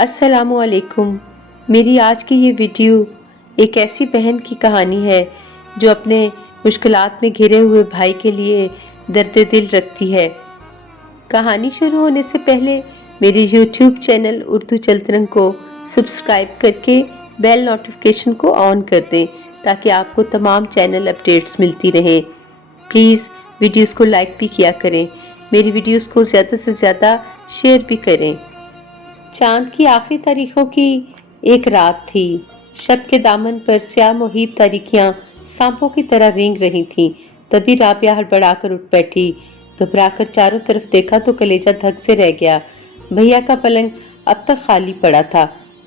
अस्सलामु अलैकुम। मेरी आज की ये वीडियो एक ऐसी बहन की कहानी है जो अपने मुश्किलात में घिरे हुए भाई के लिए दर्द दिल रखती है। कहानी शुरू होने से पहले मेरे YouTube चैनल उर्दू चलतरंग को सब्सक्राइब करके बेल नोटिफिकेशन को ऑन कर दें ताकि आपको तमाम चैनल अपडेट्स मिलती रहें। प्लीज़ वीडियोस को लाइक भी किया करें, मेरी वीडियोस को ज़्यादा से ज़्यादा शेयर भी करें। चांद की आखिरी तारीखों की एक रात थी। शब के दामन पर स्याह मुहीब तारीखियां सांपों की तरह रेंग रही थीं। तभी राबिया हड़बड़ाकर उठ बैठी। घबराकर चारों तरफ देखा तो कलेजा धक से रह गया। भैया का पलंग अब तक खाली पड़ा था।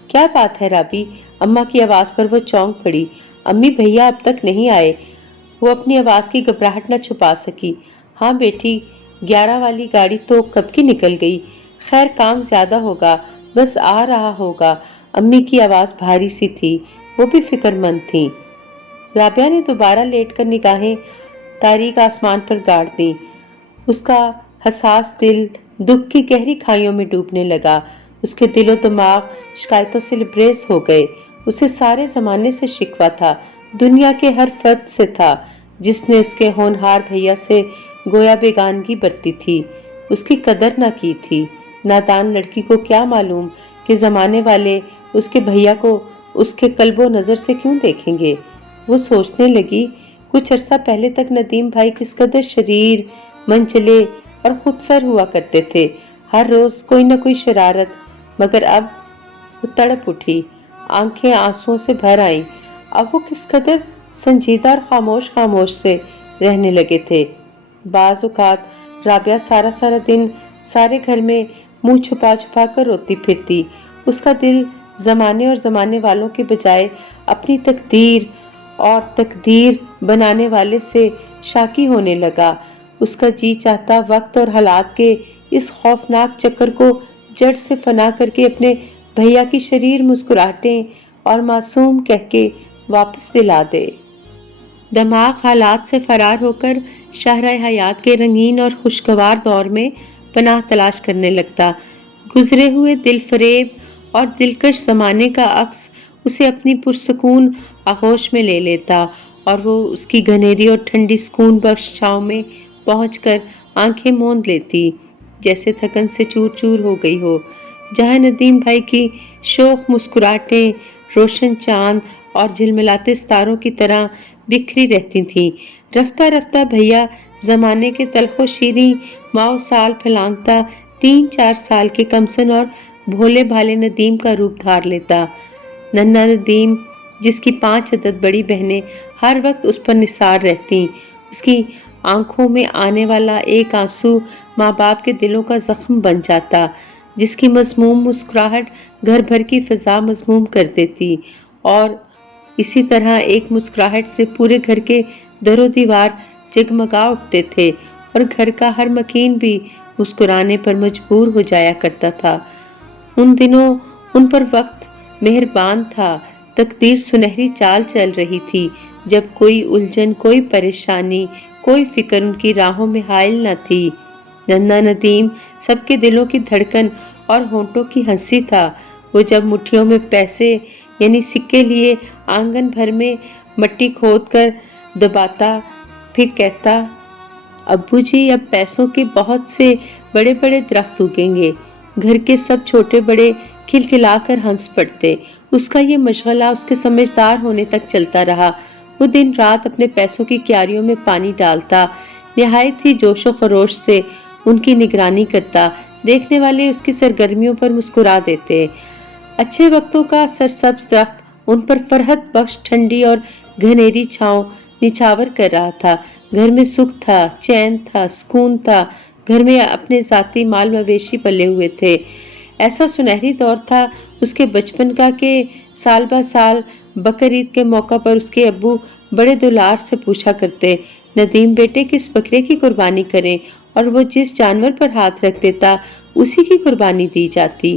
क्या बात है राबी? अम्मा की आवाज पर वो चौंक पड़ी। अम्मी, भैया अब तक नहीं आए। वो अपनी आवाज की घबराहट न छुपा सकी। हाँ बेटी, 11 वाली गाड़ी तो कब की निकल गई। खैर, काम ज्यादा होगा, बस आ रहा होगा। अम्मी की आवाज भारी सी थी, वो भी फिक्रमंद थी। राबिया ने दोबारा लेटकर निगाहें तारीक आसमान पर गाड़ दी। उसका हसास दिल दुख की गहरी खाइयों में डूबने लगा। उसके दिलो दिमाग शिकायतों से लबरेज हो गए। उसे सारे जमाने से शिकवा था, दुनिया के हर फर्द से था जिसने उसके होनहार भैया से गोया बेगानगी बरती थी, उसकी कदर न की थी। नादान लड़की को क्या मालूम कि जमाने वाले उसके भैया को उसके कल्बो नजर से क्यों देखेंगे। वो सोचने लगी, कुछ अरसा पहले तक नदीम भाई किस कदर शरीर, मनचले और खुदसर हुआ करते थे। हर रोज कोई न कोई शरारत। मगर अब वो तड़प उठी, आंखें आंसुओं से भर आईं। अब वो किस कदर संजीदा और खामोश खामोश से रहने लगे थे। बाज़ औक़ात राबिया सारा सारा दिन सारे घर में मुंह छुपा छुपा कर रोती फिरती। उसका दिल जमाने और जमाने वालों के बजाय अपनी तकदीर और तकदीर बनाने वाले से शाकी होने लगा। उसका जी चाहता वक्त और हालात के इस खौफनाक चक्कर को जड़ से फना करके अपने भैया की शरीर मुस्कुराहटें और मासूम कह के वापस दिला दे। दिमाग हालात से फरार होकर शाहराए हयात के रंगीन और खुशगवार दौर में पनाह तलाश करने लगता। गुजरे हुए दिल फरेब और दिलकश जमाने का अक्स उसे अपनी पुरसकून आगोश में ले लेता और वो उसकी घनेरी और ठंडी सुकून बख्श छांव में पहुंचकर आंखें मूंद लेती, जैसे थकन से चूर चूर हो गई हो। जहां नदीम भाई की शोख मुस्कुराहटें रोशन चांद और झिलमिलाते सितारों की तरह बिखरी रहती थीं, रफ्ता रफ्ता भैया जमाने के तलखो शीरी माओ साल फैलांगता 3-4 साल के कमसन और भोले भाले नदीम का रूप धार लेता। नन्ना नदीम, जिसकी 5 अदद बड़ी बहनें हर वक्त उस पर निसार रहती, उसकी आंखों में आने वाला एक आंसू माँ बाप के दिलों का जख्म बन जाता, जिसकी मजमूम मुस्कुराहट घर भर की फिजा मजमूम कर देती। और इसी तरह एक मुस्कुराहट से पूरे घर के दरो दीवार जगमगा उठते थे और घर का हर मकीन भी मुस्कुराने पर मजबूर हो जाया करता था। उन दिनों उन पर वक्त मेहरबान था। तकदीर सुनहरी चाल चल रही थी, जब कोई उलझन, कोई परेशानी, कोई फिक्र उनकी राहों में हायल न थी। नन्ना नदीम सबके दिलों की धड़कन और होंठों की हंसी था। वो जब मुट्ठियों में पैसे यानी सिक्के लिए आंगन भर में मट्टी खोद कर दबाता, फिर कहता, अब्बू जी, अब पैसों के बहुत से बड़े बड़े दरख्त उगेंगे। घर के सब छोटे बड़े खिलखिलाकर हंस पड़ते। उसका ये मशगला उसके समझदार होने तक चलता रहा। वो दिन रात अपने पैसों की क्यारियों में पानी डालता, निहायत ही जोशो खरोश से उनकी निगरानी करता। देखने वाले उसकी सरगर्मियों पर मुस्कुरा देते। अच्छे वक्तों का सरसब्ज दरख्त उन पर फरहत बख्श ठंडी और घनेरी छांव निछावर कर रहा था। घर में सुख था, चैन था, सुकून था। घर में अपने जाती माल मवेशी पले हुए थे। ऐसा सुनहरी दौर था उसके बचपन का कि साल बा साल बकर ईद के मौका पर उसके अब्बू बड़े दुलार से पूछा करते, नदीम बेटे, किस बकरे की कुर्बानी करें? और वो जिस जानवर पर हाथ रख देता उसी की कुर्बानी दी जाती।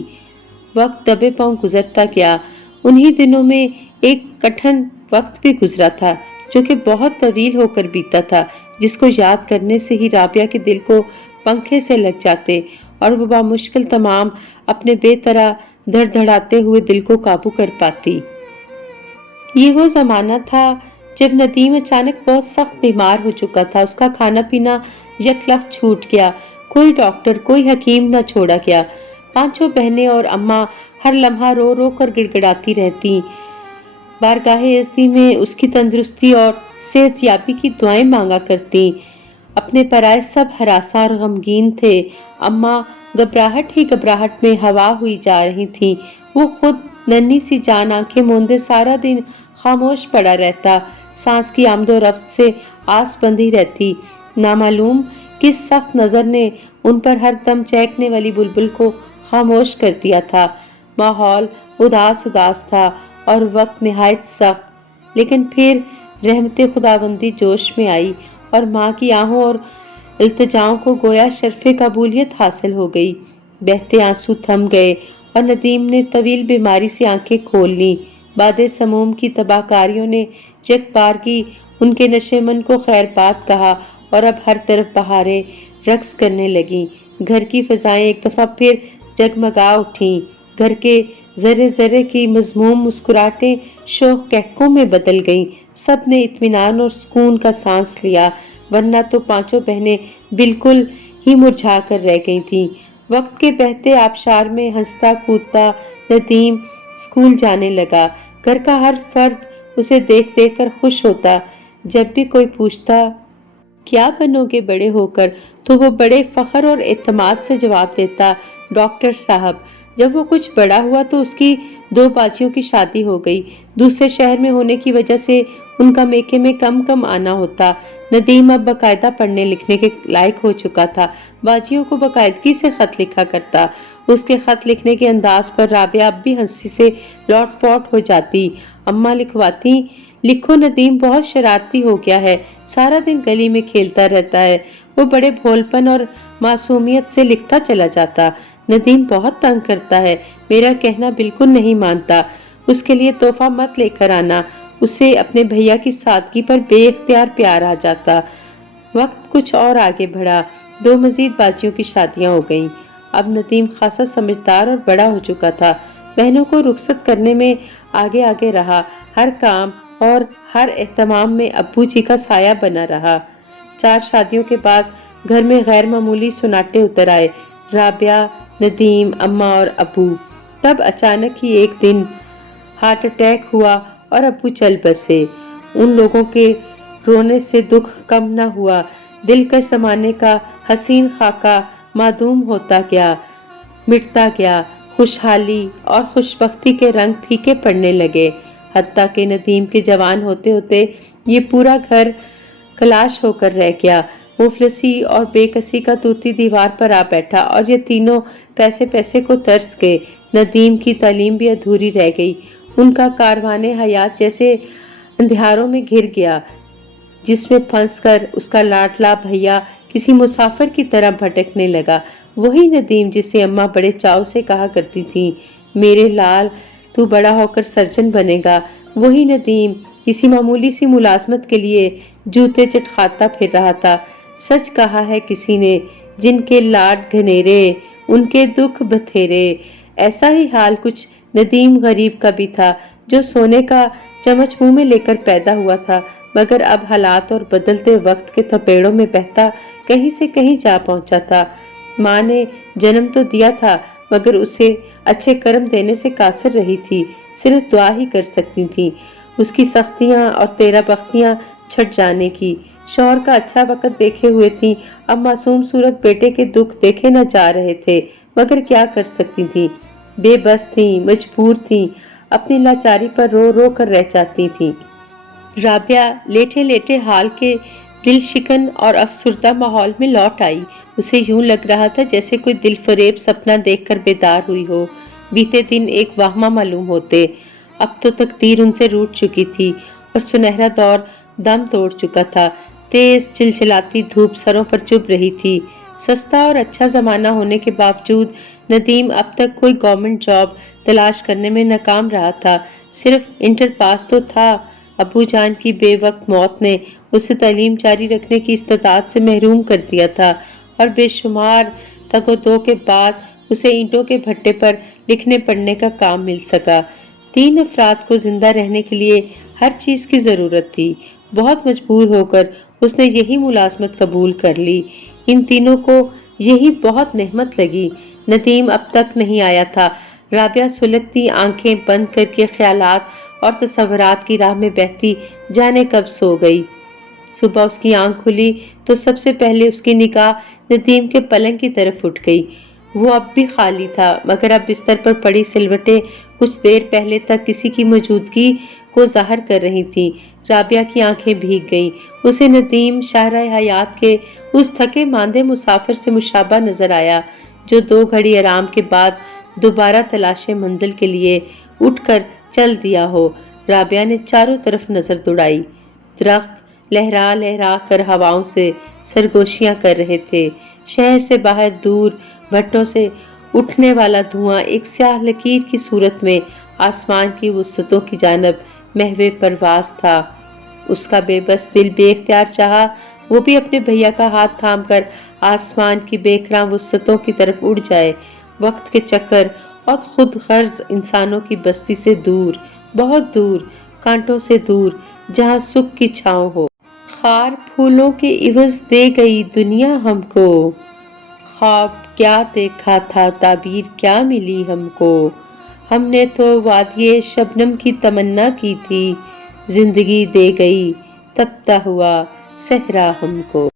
वक्त दबे पांव गुजरता गया। उन्हीं दिनों में एक कठिन वक्त भी गुजरा था जो कि बहुत तवील होकर बीता था, जिसको याद करने से ही राबिया के दिल को पंखे से लग जाते और वो बामुश्किल तमाम अपने बेतरा धड़धड़ाते हुए दिल को काबू कर पाती। ये वो जमाना था जब नदीम अचानक बहुत सख्त बीमार हो चुका था। उसका खाना पीना यकलख्त छूट गया। कोई डॉक्टर, कोई हकीम न छोड़ा गया। पांचों बहनें और अम्मा हर लम्हा रो रो कर गिड़गिड़ाती रहती। बारगाहे इज़्ज़ी में उसकी तंदुरुस्ती और सेहतयाबी की दुआएं मांगा करती। अपने पराए सब हरासा और गमगीन थे। अम्मा घबराहट ही घबराहट में हवा हुई जा रही थी। वो खुद नन्ही सी जान आंखें मूंदे सारा दिन खामोश पड़ा रहता। सांस की आमदो रफ्त से आस बंधी रहती। नामालूम किस सख्त नजर ने उन पर हर दम चहकने वाली बुलबुल को खामोश कर दिया था। माहौल उदास उदास था और वक्त निहायत सख्त। लेकिन फिर रहमते खुदाबंदी जोश में आई और माँ की आहों और इल्तिजाओं को गोया शर्फे कबूलियत हासिल हो गई। बहते आंसू थम गए और नदीम ने तवील बीमारी से आंखें खोल ली। बादे समूम की तबाहकारियों ने यकबारगी उनके नशेमन को खैरबाद कहा और अब हर तरफ बहारें रक्स करने लगी। घर की फिजाएं एक दफा फिर जगमगा उठी। घर के जर्रे जर्रे की मजमूम मुस्कुराहटें शोक कहकों में बदल गईं। सब ने इत्मीनान और सुकून का सांस लिया, वरना तो पांचों बहनें बिल्कुल ही मुरझा कर रह गई थीं। वक्त के बहते आबशार में हंसता कूदता नदीम स्कूल जाने लगा। घर का हर फर्द उसे देख देख कर खुश होता। जब भी कोई पूछता क्या बनोगे बड़े होकर, तो वो बड़े फख्र और एतमाद से जवाब देता, डॉक्टर साहब। जब वो कुछ बड़ा हुआ तो उसकी 2 बाजियों की शादी हो गई। दूसरे शहर में होने की वजह से उनका मेके में कम आना होता। नदीम अब बाकायदा पढ़ने लिखने के लायक हो चुका था। बाजियों को बाकायदगी से खत लिखा करता। उसके खत लिखने के अंदाज पर राबिया अब भी हंसी से लौट-पौट हो जाती। अम्मा लिखवाती, लिखो नदीम बहुत शरारती हो गया है, सारा दिन गली में खेलता रहता है। वो बड़े भोलपन और मासूमियत से लिखता चला जाता। नदीम बहुत तंग करता है, मेरा कहना बिल्कुल नहीं मानता। उसके लिए तोहफा मत लेकर आना। उसे अपने भैया की सादगी पर बेइख्तियार प्यार आ जाता। वक्त कुछ और आगे बढ़ा। 2 मजीद बाजियों की शादियां हो गईं। अब नदीम खासा समझदार और बड़ा हो चुका था। बहनों को रुखसत करने में आगे आगे रहा। हर काम और हर एहतमाम में अब्बू जी का साया बना रहा। 4 शादियों के बाद घर में गैर मामूली सुनाटे उतर आए। राबिया, नदीम, अम्मा और अब्बू। तब अचानक ही एक दिन हार्ट अटैक हुआ और अब्बू चल बसे। उन लोगों के रोने से दुख कम न हुआ। दिलकश जमाने का हसीन खाका मादूम होता गया, मिटता गया। खुशहाली और खुशबख्ती के रंग फीके पड़ने लगे। हत्ता के नदीम के जवान होते होते ये पूरा घर कलाश होकर रह गया। मुफलसी और बेकसी का तूती दीवार पर आ बैठा और ये तीनों पैसे पैसे को तरस गए। नदीम की तालीम भी अधूरी रह गई। उनका कारवाने हयात जैसे अंधियारों में घिर गया, जिसमें फंस कर उसका लाडला भैया किसी मुसाफिर की तरह भटकने लगा। वही नदीम जिसे अम्मा बड़े चाव से कहा करती थी, मेरे लाल तू बड़ा होकर सर्जन बनेगा। वही नदीम किसी मामूली सी मुलाजमत के लिए जूते चटखाता फिर रहा था। सच कहा है किसी ने, जिनके लाड घनेरे उनके दुख बथेरे। ऐसा ही हाल कुछ नदीम गरीब का भी था, जो सोने का चम्मच मुंह में लेकर पैदा हुआ था, मगर अब हालात और बदलते वक्त के थपेड़ों में बहता कहीं से कहीं जा पहुंचा था। माँ ने जन्म तो दिया था, मगर उसे अच्छे कर्म देने से कासर रही थी, सिर्फ दुआ ही कर सकती थी। उसकी सख्तियां और तेरा बख्तियां छट जाने की। शौहर का अच्छा वक्त देखे हुए थी। अब मासूम सूरत बेटे के दुख देखे न जा रहे थे, मगर क्या कर सकती थी। बेबस थी, मजबूर थी, अपनी लाचारी पर रो रो कर रह जाती थी। राबिया लेटे लेटे हाल के दिल शिकन और अफसुर्दा माहौल में लौट आई। उसे यूं लग रहा था जैसे कोई दिल फरेब सपना देखकर बेदार हुई हो। बीते दिन एक वाहमा मालूम होते। अब तो तकदीर उनसे रूठ चुकी थी और सुनहरा दौर दम तोड़ चुका था। तेज चिलचिलाती धूप सरों पर चुभ रही थी। सस्ता और अच्छा जमाना होने के बावजूद नदीम अब तक कोई गवर्नमेंट जॉब तलाश करने में नाकाम रहा था। सिर्फ इंटर पास तो था। अबू जान की बेवक्त मौत ने उसे तालीम जारी रखने की इस्तेताअत से महरूम कर दिया था और बेशुमार तगोदो के बाद उसे ईंटों के भट्टे पर लिखने पढ़ने का काम मिल सका। 3 अफराद को जिंदा रहने के लिए हर चीज की जरूरत थी। बहुत मजबूर होकर उसने यही मुलाजमत कबूल कर ली। इन तीनों को यही बहुत नेमत लगी। नदीम अब तक नहीं आया था। राबिया सुलगती आंखें बंद करके ख्यालात और तसव्वुरात की राह में बहती जाने कब सो गई। सुबह उसकी आंख खुली तो सबसे पहले उसकी निगाह नदीम के पलंग की तरफ उठ गई। वो अब भी खाली था, मगर अब बिस्तर पर पड़ी सिलवटें कुछ देर पहले तक किसी की मौजूदगी को जाहिर कर रही थी। राबिया की आंखें भीग गईं। उसे नदीम शाहराह हयात के उस थके मांदे मुसाफिर से मुशाबा नजर आया, जो 2 घड़ी आराम के बाद दोबारा तलाशे मंजिल के लिए उठकर चल दिया हो। राबिया ने चारों तरफ नजर दौड़ाई। दरख्त लहरा लहरा कर हवाओं से सरगोशियां कर रहे थे। शहर से बाहर दूर भट्टों से उठने वाला धुआं एक स्याह लकीर की सूरत में आसमान की वुसअतों की जानब महवे परवाज था। उसका बेबस दिल बेख्तियार चाहा वो भी अपने भैया का हाथ थामकर आसमान की बेकरां वुसअतों की तरफ उड़ जाए, वक्त के चक्कर और खुद गर्ज इंसानों की बस्ती से दूर, बहुत दूर, कांटों से दूर, जहां सुख की छांव हो। खार फूलों के इवज दे गई दुनिया हमको, ख्वाब क्या देखा था ताबीर क्या मिली हमको। हमने तो वादिये शबनम की तमन्ना की थी, जिंदगी दे गई तपता हुआ सहरा हमको।